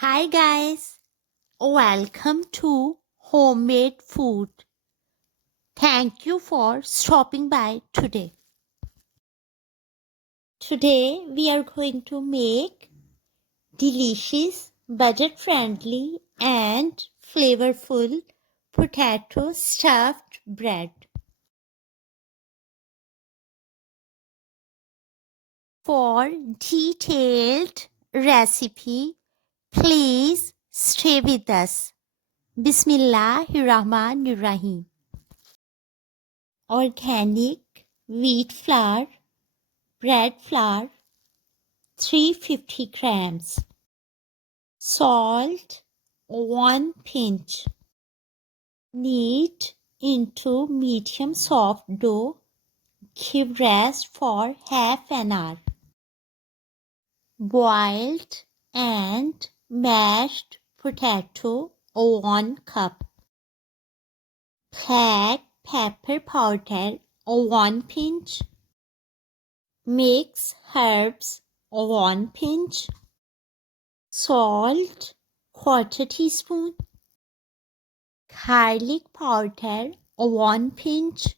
Hi guys, welcome to Homemade Food. Thank you for stopping by today. Today we are going to make delicious, budget-friendly and flavorful potato stuffed bread. For detailed recipe, please stay with us. Bismillahirrahmanirrahim. Organic wheat flour, bread flour, 350 grams. Salt, 1 pinch. Knead into medium soft dough. Give rest for half an hour. Boiled and mashed potato, 1 cup. Black pepper powder, 1 pinch. Mix herbs, 1 pinch. Salt, 1/4 teaspoon. Garlic powder, 1 pinch.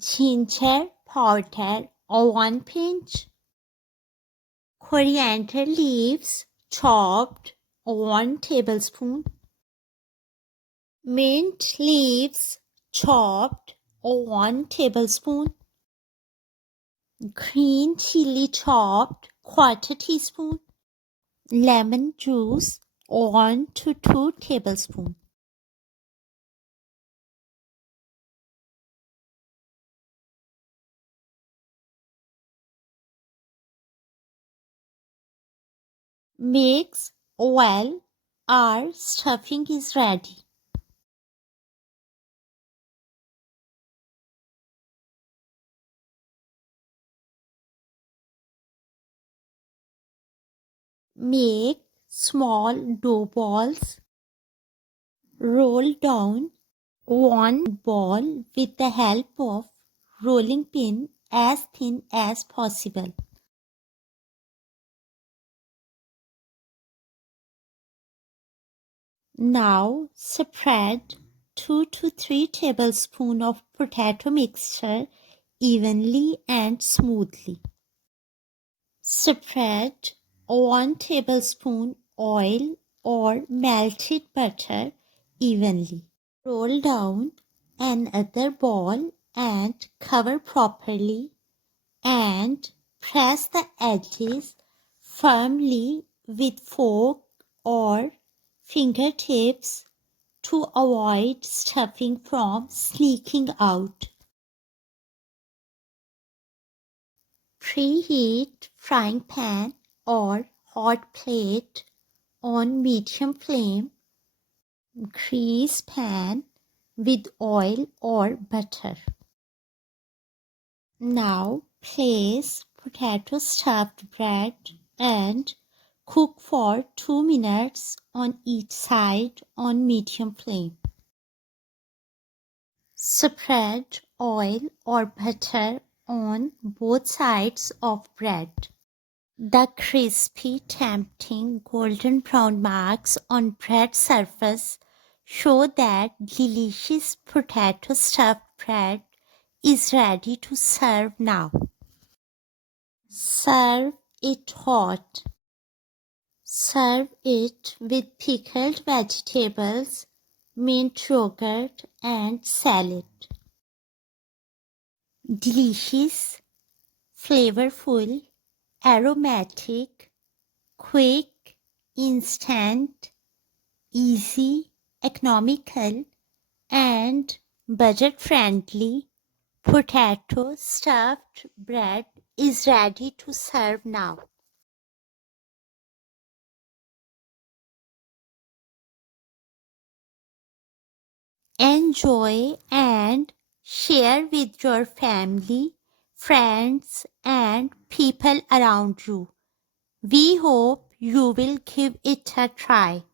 Ginger powder, 1 pinch. Coriander leaves, chopped, 1 tablespoon. Mint leaves, chopped, 1 tablespoon. Green chili chopped, 1/4 teaspoon. Lemon juice, 1 to 2 tablespoons. Mix well. Our stuffing is ready. Make small dough balls. Roll down one ball with the help of rolling pin as thin as possible. Now spread 2 to 3 tablespoons of potato mixture evenly and smoothly. Spread 1 tablespoon oil or melted butter evenly. Roll down another ball and cover properly and press the edges firmly with fork or fingertips to avoid stuffing from leaking out. Preheat frying pan or hot plate on medium flame. Grease pan with oil or butter. Now place potato stuffed bread and cook for 2 minutes on each side on medium flame. Spread oil or butter on both sides of bread. The crispy, tempting golden brown marks on bread surface show that delicious potato stuffed bread is ready to serve now. Serve it hot. Serve it with pickled vegetables, mint yogurt and salad. Delicious, flavorful, aromatic, quick, instant, easy, economical, and budget-friendly potato stuffed bread is ready to serve now. Enjoy and share with your family, friends, and people around you. We hope you will give it a try.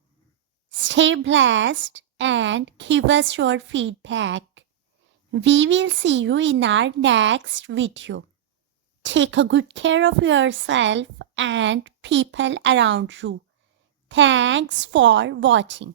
Stay blessed and give us your feedback. We will see you in our next video. Take a good care of yourself and people around you. Thanks for watching.